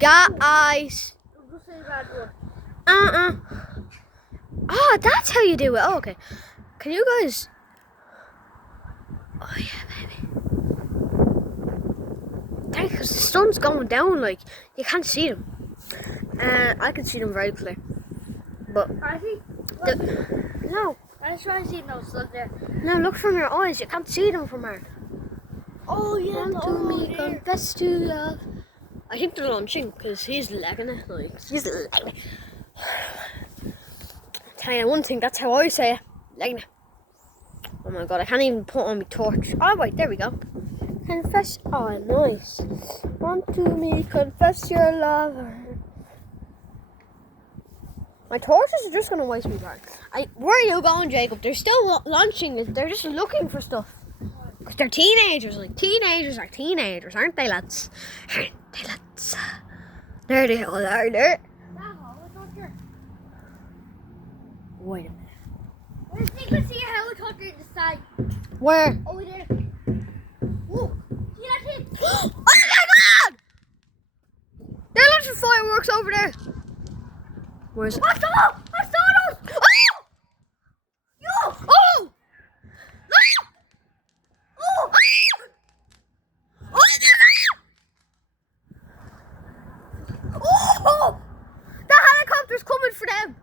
Guys. Oh, that's how you do it. Oh, okay. Can you guys... Oh, yeah, baby. Because the sun's going down, like, you can't see them. I can see them very clear. But... No. I was trying to see no sun there. No, look from your eyes. You can't see them from here. Oh, yeah. Come to me, confess to love. I think they're launching because he's legging it. Like, he's legging it. Tell you one thing, that's how I say it. Legging it. Oh my god, I can't even put on my torch. Oh wait, there we go. Confess. Oh, nice. Come to me, confess your love. My torches are just going to waste me time. Where are you going, Jacob? They're still launching it. They're just looking for stuff. Because they're teenagers. Like, teenagers are teenagers, aren't they, lads? Aren't they, lads? There they all are, there. Wait a minute. You can see a helicopter in the side. Where? Over there. Whoa. See that thing? Oh my god! They're launching fireworks over there. Where's it? I saw those! Oh! Yo! Oh! Oh! Oh! The helicopter's coming for them.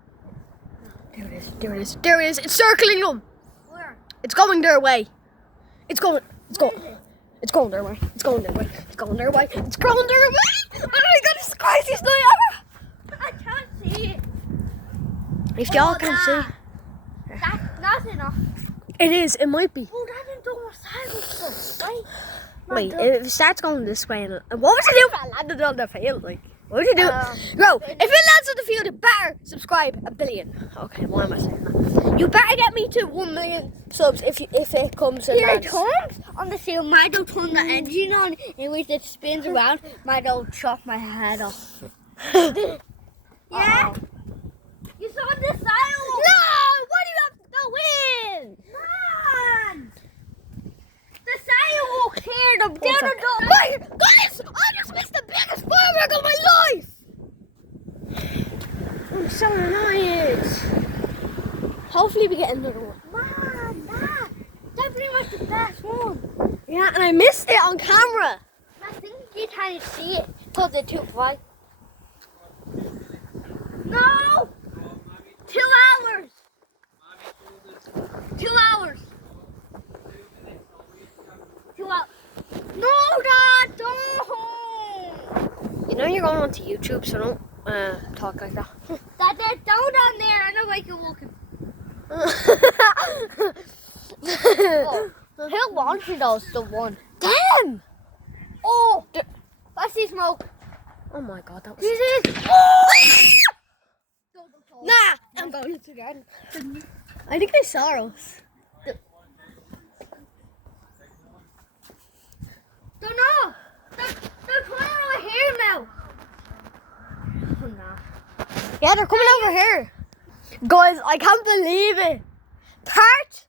There it is. It's circling them. Where? It's going their way. It's going their way. It's going their way. Oh my god, it's the craziest night ever. I can't see it. If y'all can see. That's not enough. It is, it might be. Oh, that didn't do my side stuff, right? Wait, if it starts going this way, and what would you do if I landed on the field? Like, what would you do? Bro, if it lands on the field, you better subscribe 1 billion. Okay, why am I saying that? You better get me to 1 million subs if it comes in. Here it comes on the field. Might don't turn the engine on in which it spins around. Might don't chop my head off. Yeah? You saw the sidewalk. No! Why do you have to go in? Man! The sidewalk here, the dinner door. Wait, guys! I just missed the biggest firework of my life! I'm so annoyed. Hopefully we get another one. Man, that's pretty much the best one. Yeah, and I missed it on camera. I think you can't see it because it's too bright. No! 2 hours! 2 hours! 2 hours. No, Dad, don't! You know you're going onto YouTube, so don't talk like that. Dad, there's down down there. I know I can walk him. Who wanted us the one? Damn! Oh! I see smoke. Oh my god, that was... This is... Nah! I'm going into the garden. I think they saw us. Don't know. They're coming over here now. Oh, no. Yeah, they're coming over here. Guys, I can't believe it. Part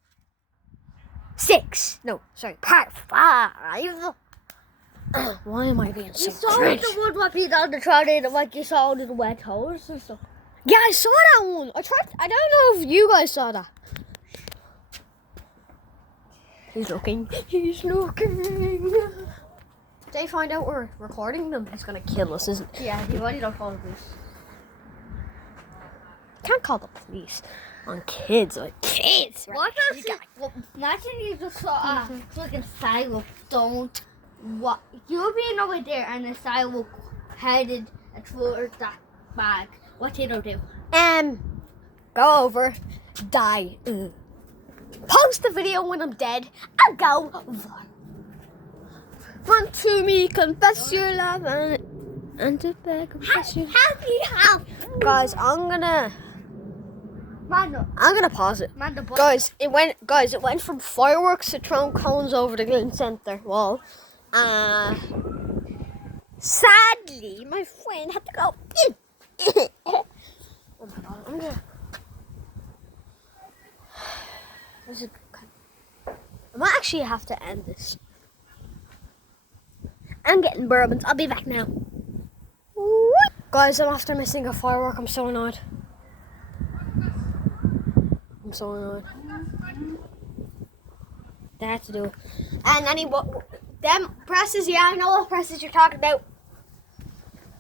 6. No, sorry, part 5. Why am I being so You saw cringe? the one what beat on the trolley, like you saw the wet holes and stuff. Yeah, I saw that one. I don't know if you guys saw that. He's looking. If they find out we're recording them, he's gonna kill us, isn't he? Yeah, you already don't call the police. Can't call the police on kids. Like kids. What does it? Imagine you just saw a fucking sidewalk. Don't. What? You being over there and the sidewalk headed towards that bag. What did you do? Go over, die. Post the video when I'm dead and go viral. Run to me, confess your love and to beg, confess your Happy. Guys, I'm gonna pause it. Mando, Guys, it went from fireworks to throwing cones over the Glyn Centre wall. Sadly, my friend had to go. Oh my god, I'm gonna. I might actually have to end this. I'm getting bourbons. I'll be back now. Ooh. Guys, I'm after missing a firework. I'm so annoyed. I'm so annoyed. They had to do it. And them presses, yeah, I know what presses you're talking about.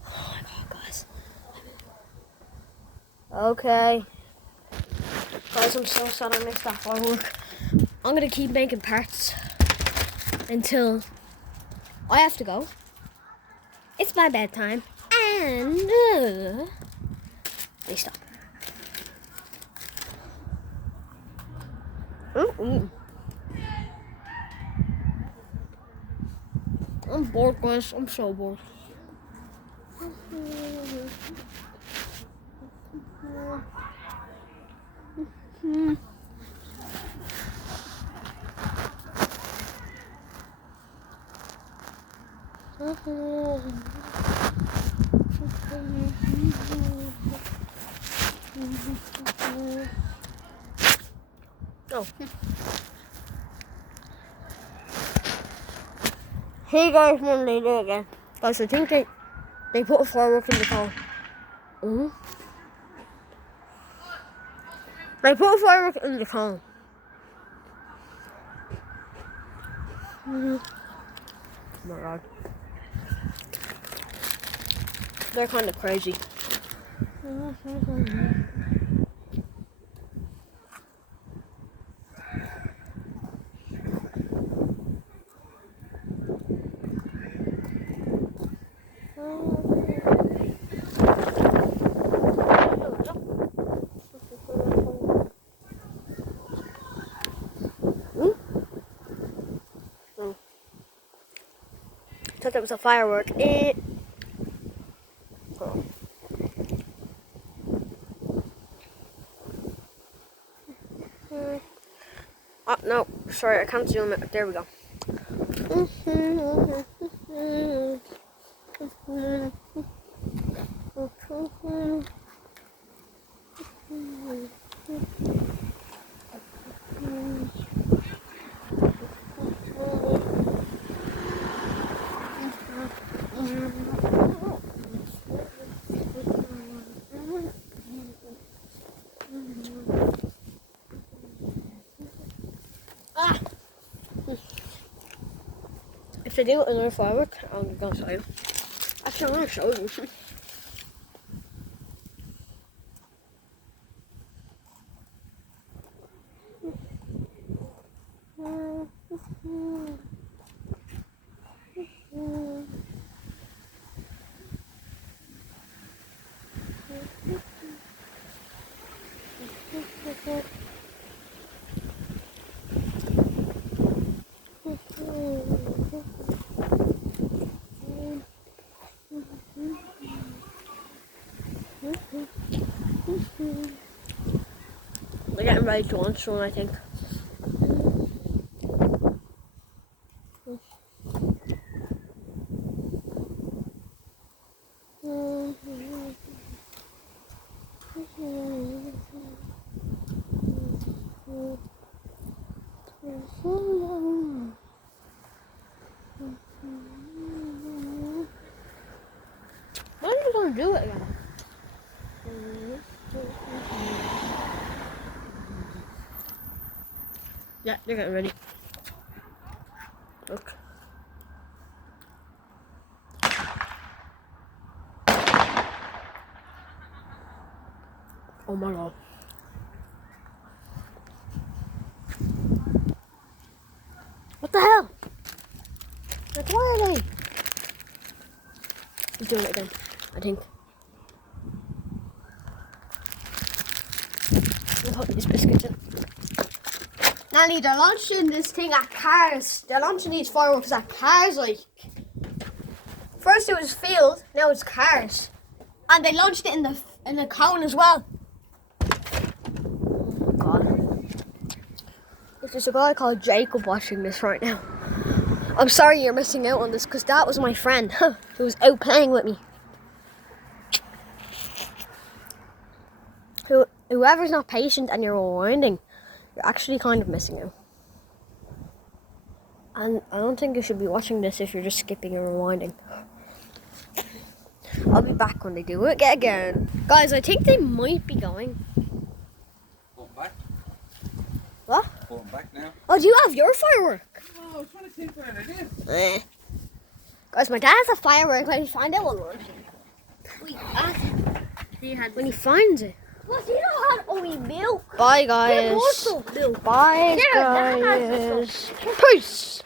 Oh my god, guys. Okay. Guys, I'm so sad I missed that firework. I'm gonna keep making parts until I have to go. It's my bedtime. And they stop. I'm bored, guys. I'm so bored. Oh. Hey guys, when they do it again. Guys, I think they put a firework in the car. They put a firework in the car. Oh my god. They're kind of crazy. I thought that was a firework. Oh, no, sorry, I can't zoom it. There we go. If they do another firework, I'm gonna show you. Actually, I'm gonna show you. We're getting ready to launch one, I think. When are you gonna do it again? Yeah, they're getting ready. Look. Oh my god. What the hell? Like, why are they? He's doing it again, I think. We'll put these biscuits in. Nanny, they're launching this thing at cars. They're launching these fireworks at cars, like. First it was field, now it's cars. And they launched it in the cone as well. Oh god. There's a guy called Jacob watching this right now. I'm sorry you're missing out on this because that was my friend who was out playing with me. Whoever's not patient and you're rewinding, you're actually kind of missing out. And I don't think you should be watching this if you're just skipping and rewinding. I'll be back when they do it again. Guys, I think they might be going. Going back? What? Going back now? Oh, do you have your firework? Oh, I was trying to think where it is. Guys, my dad has a firework. Let me find out what it was. Wait, he had. When he finds it. Well, he don't have only milk. Bye, There guys. was some milk. Bye, Yeah, that has guys. Peace.